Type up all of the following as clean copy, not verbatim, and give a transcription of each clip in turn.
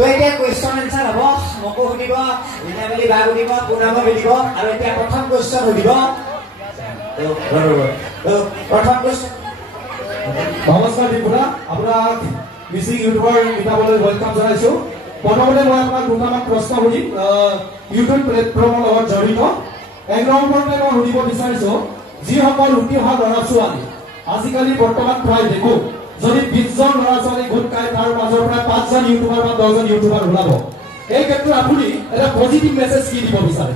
তো এতিয়া question answer হ'ব মোকো সুধিব ৰীণাবেলি বা সুধিব পুনামক সুধিব আৰু এতিয়া প্ৰথম কুৱেশ্যন সুধিব প্ৰথম কুৱেশ্যন নমস্কাৰ ত্ৰিপুৰা আপোনাক মিচিং ইউটিউবৰ কিতাপলৈ ৱেলকাম জনাইছোঁ প্ৰথমতে মই আপোনাক দুটামান প্ৰশ্ন সুধিম ইউটিউব প্লেটফৰ্মৰ লগত জড়িত এক নম্বৰতে মই সুধিব বিচাৰিছোঁ যিসকল উঠি অহা ল'ৰা ছোৱালী আজিকালি বৰ্তমান প্ৰায় দেখোঁ যদি 20 জন ল'ৰা ছোৱালী গোট খাই তাৰ মাজৰ পৰা 5 জন ইউটিউবাৰ বা 10 জন ইউটিউবাৰ ওলাব এই ক্ষেত্ৰত আপুনি এটা পজিটিভ মেছেজ কি দিব বিচাৰে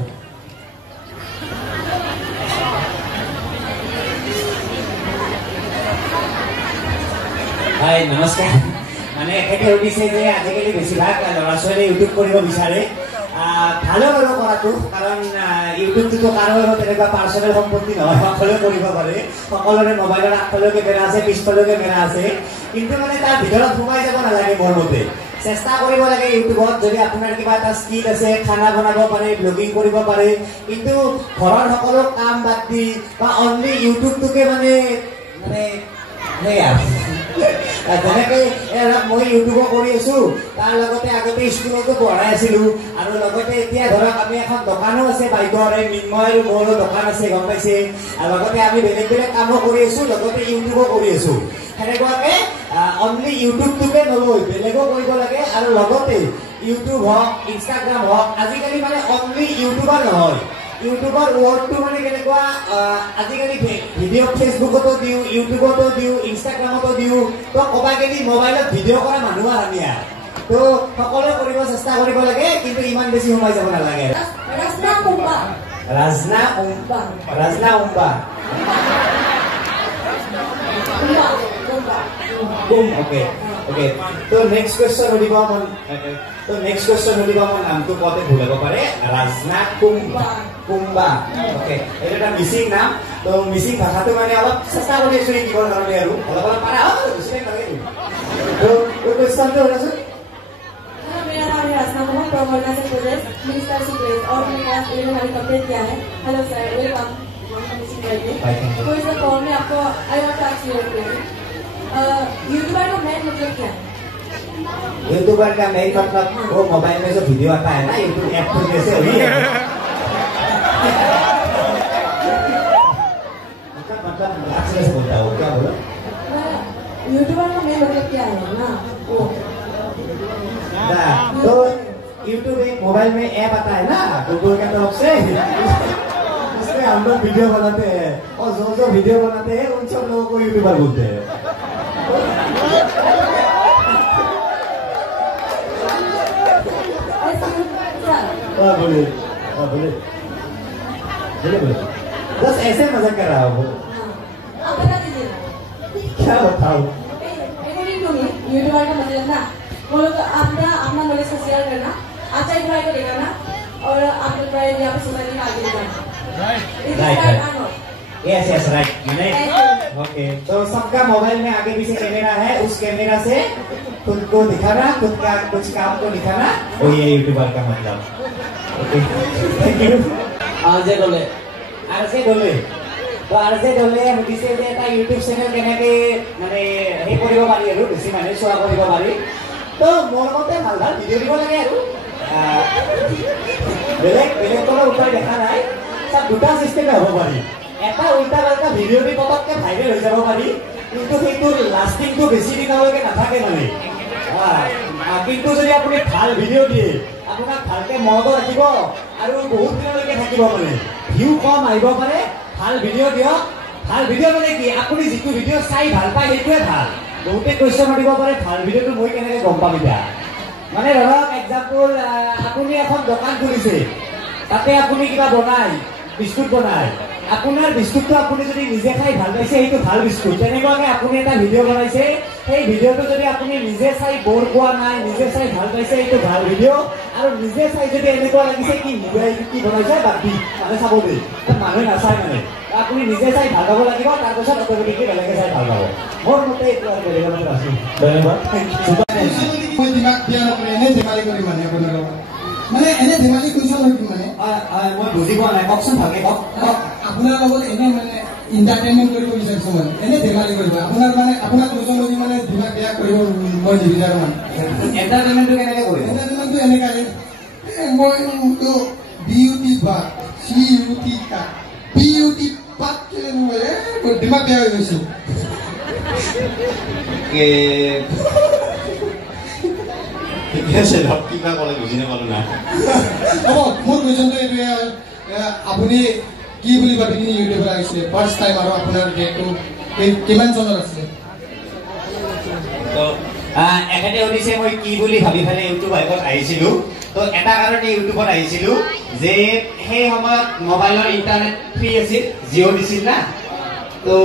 হাই নমস্কাৰ মানে একেতে সুধিছে যে আজিকালি বেছিভাগ ল'ৰা ছোৱালীয়ে ইউটিউব কৰিব বিচাৰে ভালো বাৰু কৰাটো কাৰণ ইউটিউবটোতো কাৰো তেনেকুৱা পাৰ্চনেল সম্পত্তি নহয় সকলোৱে কৰিব পাৰে সকলোৰে মোবাইলৰ আগফালেও কেমেৰা আছে পিছফালেও কেমেৰা আছে কিন্তু মানে তাৰ ভিতৰত সোমাই যাব নালাগে মোৰ মতে চেষ্টা কৰিব লাগে ইউটিউবত যদি আপোনাৰ কিবা এটা স্কিল আছে খানা বনাব পাৰে ব্লগিং কৰিব পাৰে কিন্তু ঘৰৰ সকলো কাম বাদ দি বা অনলি ইউটিউবটোকে মানে যেনেকৈ মই ইউটিউবো কৰি আছো তাৰ লগতে আগতে স্কুলতো পঢ়াই আছিলো আৰু লগতে এতিয়া ধৰক আমি এখন দোকানো আছে বাইকৰ মিন্ময় আৰু মোৰো দোকান আছে গম পাইছে আৰু লগতে আমি বেলেগ বেলেগ কামো কৰি আছো লগতে ইউটিউবো কৰি আছো সেনেকুৱাকে অনলি ইউটিউবটোকে নলৈ বেলেগো কৰিব লাগে আৰু লগতে ইউটিউব হওক ইনষ্টাগ্ৰাম হওক আজিকালি মানে অনলি ইউটিউবাৰ নহয় ইউটিউবৰ ৱৰ্ডটো মানে কেনেকুৱা আজিকালি ভিডিঅ' ফেচবুকতো দিওঁ ইউটিউবতো দিওঁ ইনষ্টাগ্ৰামতো দিওঁ তো ক'বাগেলি মোবাইলত ভিডিঅ' কৰা মানুহ আমি তো সকলোৱে কৰিব চেষ্টা কৰিব লাগে কিন্তু ইমান বেছি সোমাই যাব নালাগে ৰাজনা উম্বা ওকে ওকে তো নেক্সট কুৱেশ্যন সুধিব মোৰ নামটো কওঁতে ভুল হ'ব পাৰে ৰাজনা কুম্বা ওকে এইটো এটা মিচিং নাম তো মিচিং ভাষাটো মানে অলপ চেষ্টা কৰি আছো শিকিবৰ কাৰণে আৰু অলপ অলপ পাৰা তো কুৱেশ্যনটো শুনাচোন मेरा नाम है Rachna Mohan from Arunachal Pradesh minister secret और मेरे पास मैंने हमारी कंप्लीट किया है हेलो सर वेलकम तो इस कॉल में आपको I want to ask you YouTuber का मेन मतलब क्या है यूट्यूबर का मेन मतलब वो मोबाइल में जो वीडियो आता है ना यूट्यूब ऐप तो जैसे वही है मतलब अच्छे से बोलता हूँ क्या बोलो यूट्यूबर का मेन मतलब क्या है ना वो तो यूट्यूब एक मोबाइल में ऐप आता है ना गूगल की तरफ से उसमें हम लोग वीडियो बनाते हैं और जो वीडियो बनाते हैं उन सब लोगों को यूट्यूबर बोलते हैं बोले बस ऐसे मजाक कर रहा हूँ आप बता दीजिए क्या बताऊँ यूट्यूबर का मतलब ना बोलो तो अपना नॉलेज को शेयर करना अच्छा ट्राई को दिखाना और आपने ट्राई यहाँ पे सोसाइटी में आगे जाना राइट यस राइट मैंने ओके तो सबका मोबाइल में आगे पीछे कैमरा है उस कैमरा से खुद को दिखाना खुद का कुछ काम को दिखाना वो ये यूट्यूबर का मतलब ओके थैंक यू आरजे डोले तो आरजे डोले সুধিছে যে এটা ইউটিউব চেনেল কেনেকৈ মানে হেৰি কৰিব পাৰি আৰু বেছি মানুহে চোৱা কৰিব পাৰি তো মোৰ মতে ভাল ভাল ভিডিঅ' দিব লাগে আৰু বেলেগ কোনো উপায় দেখা নাই তাত দুটা চিষ্টেমে হ'ব পাৰি এটা উল্টা পাল্টা ভিডিঅ' দি পটককৈ ভাইৰেল হৈ যাব পাৰি কিন্তু সেইটোৰ লাষ্টিংটো বেছি দিনলৈকে নাথাকে মানে কিন্তু যদি আপুনি ভাল ভিডিঅ' দিয়ে আপোনাক ভালকৈ মনত ৰাখিব আৰু বহুত দিনলৈকে থাকিব মানে ভিউ কম আহিব পাৰে ভাল ভিডিঅ' দিয়ক ভাল ভিডিঅ' মানে কি আপুনি যিটো ভিডিঅ' চাই ভাল পায় সেইটোৱে ভাল বহুতে কুৱেশ্যন দিব পাৰে ভাল ভিডিঅ'টো মই কেনেকৈ গম পাম এতিয়া মানে ধৰক এক্সাম্পল আপুনি এখন দোকান খুলিছে তাতে আপুনি কিবা বনায় বিস্কুট বনায় আপোনাৰ বিস্কুটটো আপুনি যদি নিজে খাই ভাল পাইছে সেইটো ভাল বিস্কুট তেনেকুৱাকৈ আপুনি এটা ভিডিঅ' বনাইছে সেই ভিডিঅ'টো যদি আপুনি নিজে চাই বৰ পোৱা নাই নিজে চাই ভাল পাইছে এইটো ভাল ভিডিঅ' আৰু নিজে চাই যদি এনেকুৱা লাগিছে কি কি বনাইছে বাদ দি মানে চাব দেই মানুহে নাচায় মানে আপুনি নিজে চাই ভাল পাব লাগিব তাৰপিছত অট'মেটিকলি বেলেগে চাই ভাল পাব মোৰ মতে এইটো আৰু বেলেগৰ মতে আছো ধন্যবাদ মই দিমাগ দিয়া এনে ধেমালি কৰি মানে আপোনাৰ মানে এনে ধেমালি কৈছা নেকি মানে মই বুজি পোৱা নাই কওকচোন ভালকে কওক আপোনাৰ লগত এনে মানে এণ্টাৰটেইনমেণ্ট কৰিব বিচাৰিছো মানে এনে ধেমালি কৰিব আপোনাৰ কৈছা নেকি মানে দিমাগ বেয়া কৰিব মই নিবিচাৰো মানে এণ্টাৰটেইনমেণ্টটো কেনেকৈ কৰিম তো বিউটি বাট CUT বিউটি বাট কেলে মই দিমাগ বেয়া হৈ গৈছে ঠিকে আছে কিবা ক'লে বুজি নাপালো না হ'ব মোৰ কুৱেশ্যনটো এইটোৱে আপুনি কি বুলি ভাবি কিনি ইউটিউবত আহিছিলে ফাৰ্ষ্ট টাইম আৰু আপোনাৰ ডেটটো কিমান চনত আছিলে এখেতে সুধিছে মই কি বুলি ভাবি পেলাই ইউটিউব আহিছিলো তো এটা কাৰণে ইউটিউবত আহিছিলো যে সেই সময়ত মোবাইলৰ ইণ্টাৰনেট ফ্ৰী আছিল জিঅ' দিছিল না তো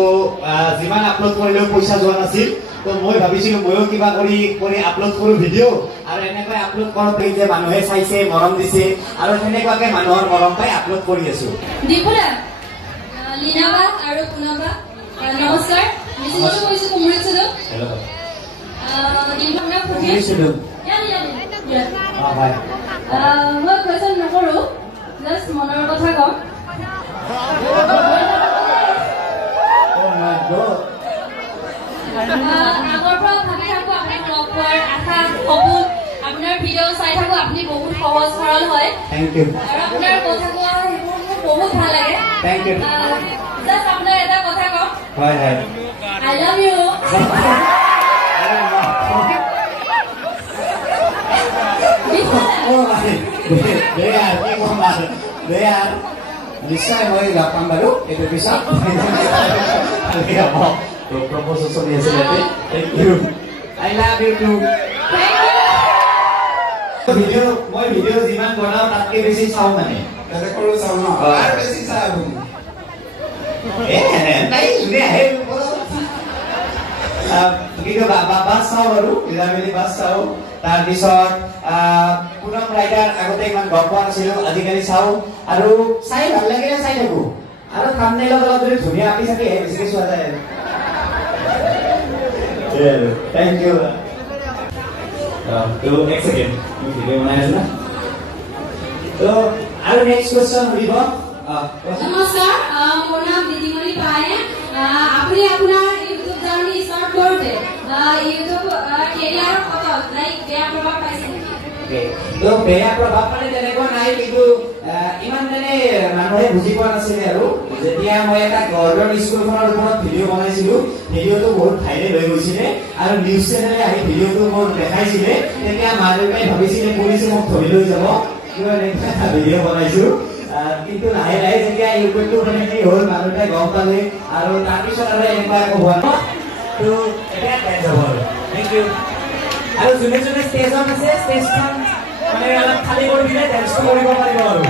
যিমান আপলোড কৰিলেও পইচা যোৱা নাছিল তো মই ভাবিছিলো ময়ো কিবা কৰি আপলোড কৰো ভিডিঅ' আৰু এনেকৈ আপলোড কৰোঁতে যে মানুহে চাইছে মৰম দিছে আৰু তেনেকুৱাকে মানুহৰ মৰম পাই আপলোড কৰি আছো দীপুদা লীনাবা আৰু পুনাবা নমস্কাৰ মিছিংটো কৈছো কুমৰিছিলো হেল্ল' দিনখনৰ ফুটি কুমৰিছিলো মই কুৱেশ্যন নকৰো জাষ্ট মনৰ কথা কম আগৰ পৰা ভাবি থাকো আপোনাক লগ পোৱাৰ আশা সপোন আপোনাৰ ভিডিঅ' চাই থাকো আপুনি বহুত সহজ সৰল হয় থেংক ইউ আৰু আপোনাৰ কথা কোৱা সেইবোৰ মোৰ বহুত ভাল লাগে থেংক ইউ জাষ্ট আপোনাৰ এটা কথা কওঁ হয় হয় আই লাভ ইউ নিশ্চয় মই লগ পাম বাৰু এইটো পিছত প্ৰপ'জল চলি আছে ইয়াতে thank you I love you too মই ভিডিঅ' যিমান বনাওঁ তাতকে বেছি চাওঁ মানে কৰো চাওঁ ন আৰু বেছি চাই আপুনি কিন্তু বাছ চাওঁ বাৰু মিলামিলি বাছ চাওঁ তাৰপিছত পুনম ৰাইডাৰ আগতে ইমান গম পোৱা নাছিলো আজিকালি চাওঁ আৰু চাই ভাল লাগিলে চাই থাকো আৰু থাম্বনেইলত অলপ যদি ধুনীয়া আঁকি চাকি বেছিকে চোৱা যায় থেংক ইউ এক ছেকেণ্ড ভিডিঅ' বনাই আছো না আৰু নেক্সট কুৱেশ্যন সুধিব নমস্কাৰ মোৰ নাম দিদিমণি পায়ে আপুনি আপোনাৰ ইউটিউব জাৰ্নি ষ্টাৰ্ট কৰোঁতে ইউটিউব কেৰিয়াৰৰ ক্ষেত্ৰত লাইক বেয়া প্ৰভাৱ পাইছে নেকি তো বেয়া প্ৰভাৱ মানে তেনেকুৱা নাই কিন্তু ইমান মানে মানুহে বুজি পোৱা নাছিলে আৰু যেতিয়া মই এটা গভৰ্ণমেণ্ট স্কুলখনৰ ওপৰত ভিডিঅ' বনাইছিলো ভিডিঅ'টো বহুত ভাইৰেল হৈ গৈছিলে আৰু নিউজ চেনেলে আহি ভিডিঅ'টো মোক দেখাইছিলে তেতিয়া মা দেউতাই ভাবিছিলে পুলিচে মোক ধৰি লৈ যাব কিবা এটা ভিডিঅ' বনাইছো কিন্তু লাহে লাহে যেতিয়া ইউটিউবটো মানে কি হ'ল মানুহে গম পালে আৰু তাৰপিছত আৰু এনেকুৱা একো হোৱা তো এতিয়া বেষ্ট হ'ব আৰু থেংক ইউ আৰু যোনে যোনে ষ্টেজত আছে ষ্টেজখন মানে অলপ খালী কৰি দিলে ডেন্সটো কৰিব পাৰিব আৰু